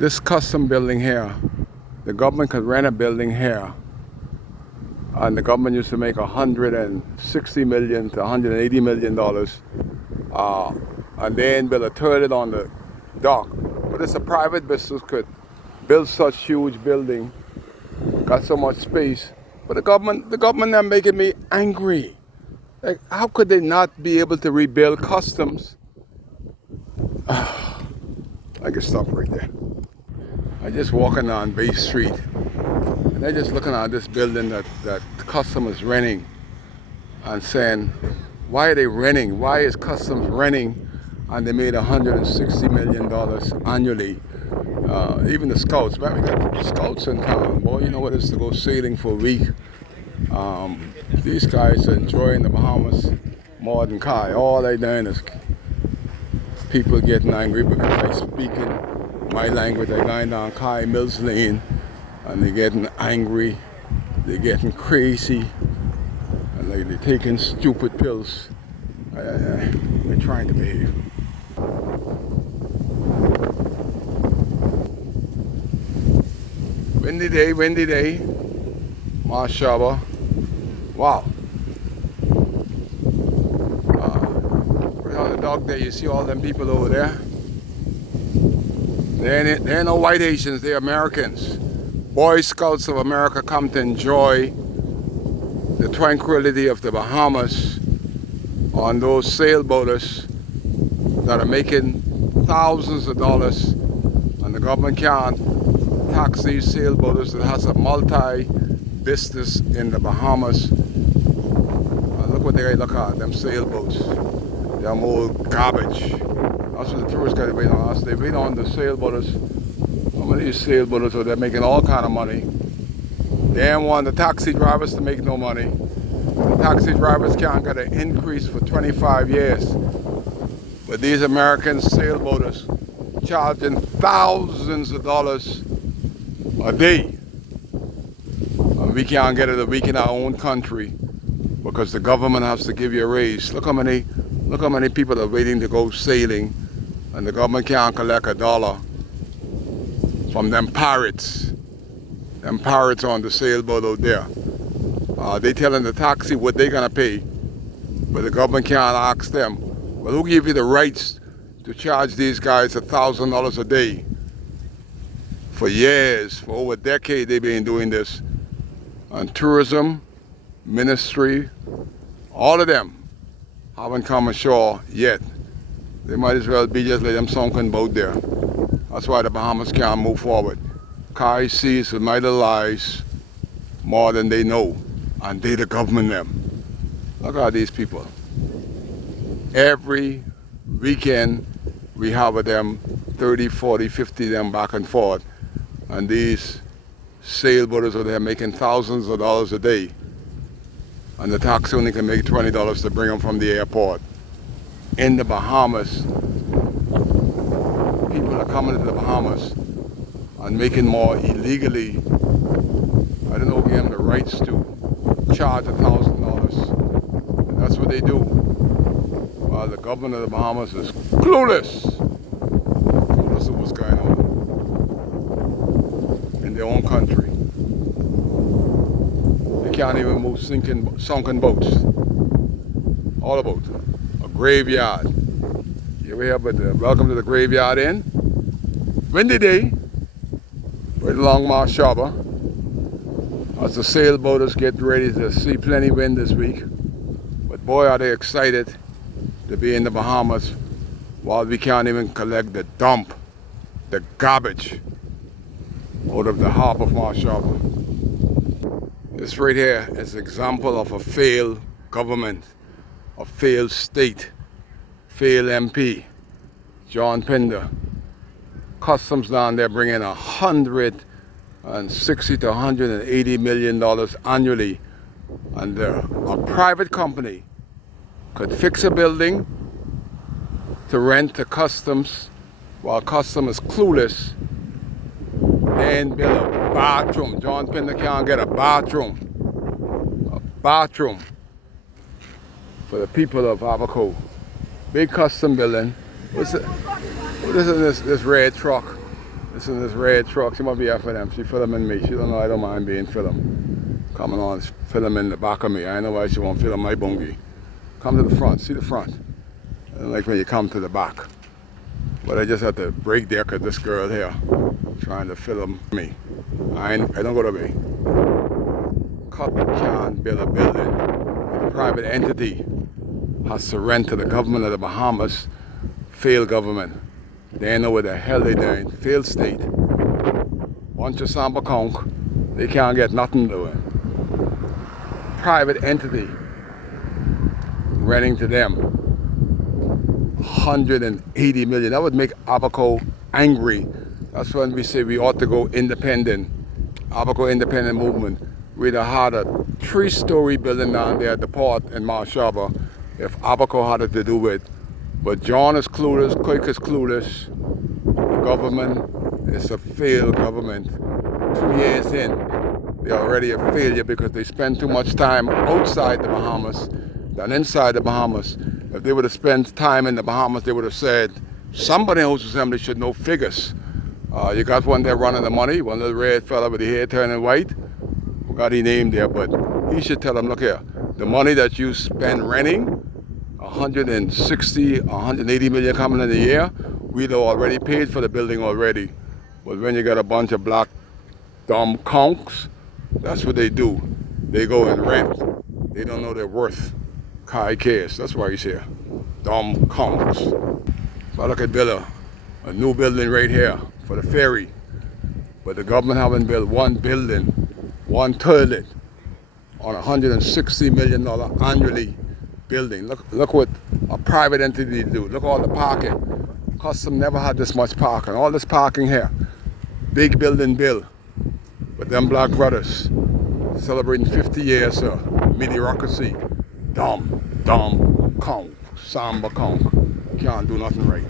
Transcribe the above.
This custom building here, the government could rent a building here, and the government used to make $160 million to $180 million, and then build a toilet on the dock. But it's a private business could build such huge building, got so much space. But the government are making me angry. Like, how could they not be able to rebuild customs? I can stop right there. I'm just walking on Bay Street, and they're just looking at this building that Customs is renting, and saying, why are they renting? Why is Customs renting? And they made $160 million annually. Even the Scouts, man, we got Scouts in town. Boy, you know what it is to go sailing for a week. These guys are enjoying the Bahamas more than Kai. All they doing is people getting angry because I speaking my language. They're going down Kai Mills Lane, and they're getting angry, they're getting crazy, and they're taking stupid pills. They're trying to behave. Windy day, Marshaba. Wow. Right on the dock there, you see all them people over there. They're no white Asians, they're Americans. Boy Scouts of America come to enjoy the tranquility of the Bahamas on those sailboaters that are making thousands of dollars, and the government can't tax these sailboaters that has a multi-business in the Bahamas. Look what they look at, them sailboats. Them old garbage. That's what the tourists got to wait on us. They wait on the sailboaters. Some of these sailboaters are there making all kind of money. They don't want the taxi drivers to make no money. The taxi drivers can't get an increase for 25 years. But these American sailboaters charging thousands of dollars a day. And we can't get it a week in our own country because the government has to give you a raise. Look how many people are waiting to go sailing, and the government can't collect a dollar from them pirates on the sailboat out there. They telling the taxi what they're gonna pay, but the government can't ask them, well, who gave you the rights to charge these guys $1,000 a day? For years, for over a decade, they've been doing this. And tourism, ministry, all of them haven't come ashore yet. They might as well be just like them sunken boat there. That's why the Bahamas can't move forward. Kai sees with my little eyes more than they know, and they the government them. Look at these people. Every weekend we have of them 30, 40, 50 of them back and forth, and these sailboaters are there making thousands of dollars a day, and the taxi only can make $20 to bring them from the airport. In the Bahamas, people are coming to the Bahamas and making more illegally. I don't know who gave them the rights to charge $1,000. That's what they do. While the government of the Bahamas is clueless of what's going on in their own country. They can't even move sunken boats. All about a graveyard. You ever hear about the welcome to the graveyard inn? Windy day, right along Marshaba. As the sailboaters get ready to see plenty wind this week. But boy, are they excited to be in the Bahamas while we can't even collect the dump, the garbage out of the harbor of Marshaba. This right here is an example of a failed government, a failed state, failed MP, John Pinder. Customs down there bringing $160 to $180 million annually, and a private company could fix a building to rent to Customs while Customs is clueless, then build a bathroom. John Pinder can't get a bathroom for the people of Abaco. Big custom building. What is this red truck? This is this red truck. She must be after them. She filming me. She don't know I don't mind being filmed. Coming on, filming the back of me. I know why she won't film my bungie. Come to the front. See the front. I don't like when you come to the back. But I just have to break there because this girl here trying to film me. I don't go to me. Cut can't build a building. A private entity has surrendered to the government of the Bahamas. Failed government. They ain't know what the hell they doing. Failed state. Bunch of Samba conch. They can't get nothing doing. Private entity renting to them 180 million. That would make Abaco angry. That's when we say we ought to go independent. Abaco independent movement. We'd have had a 3-story building down there at the port in Mount Shaba if Abaco had it to do with. But John is clueless, Quick is clueless. The government is a failed government. 2 years in, they're already a failure because they spend too much time outside the Bahamas than inside the Bahamas. If they would have spent time in the Bahamas, they would have said, somebody in House Assembly should know figures. You got one there running the money, one little red fella with the hair turning white. Got his name there, but he should tell them, look here, the money that you spend renting, 160, 180 million coming in a year, we'd already paid for the building already. But when you got a bunch of black dumb conks, that's what they do. They go and rent. They don't know their worth. Kai cares. That's why he's here. Dumb conks. But look at build a new building right here for the ferry. But the government haven't built one building, one toilet on $160 million annually building. Look what a private entity do. Look all the parking. Custom never had this much parking. All this parking here. Big building bill. But them black brothers celebrating 50 years of mediocrity. Dumb conk, Samba conk. Can't do nothing right.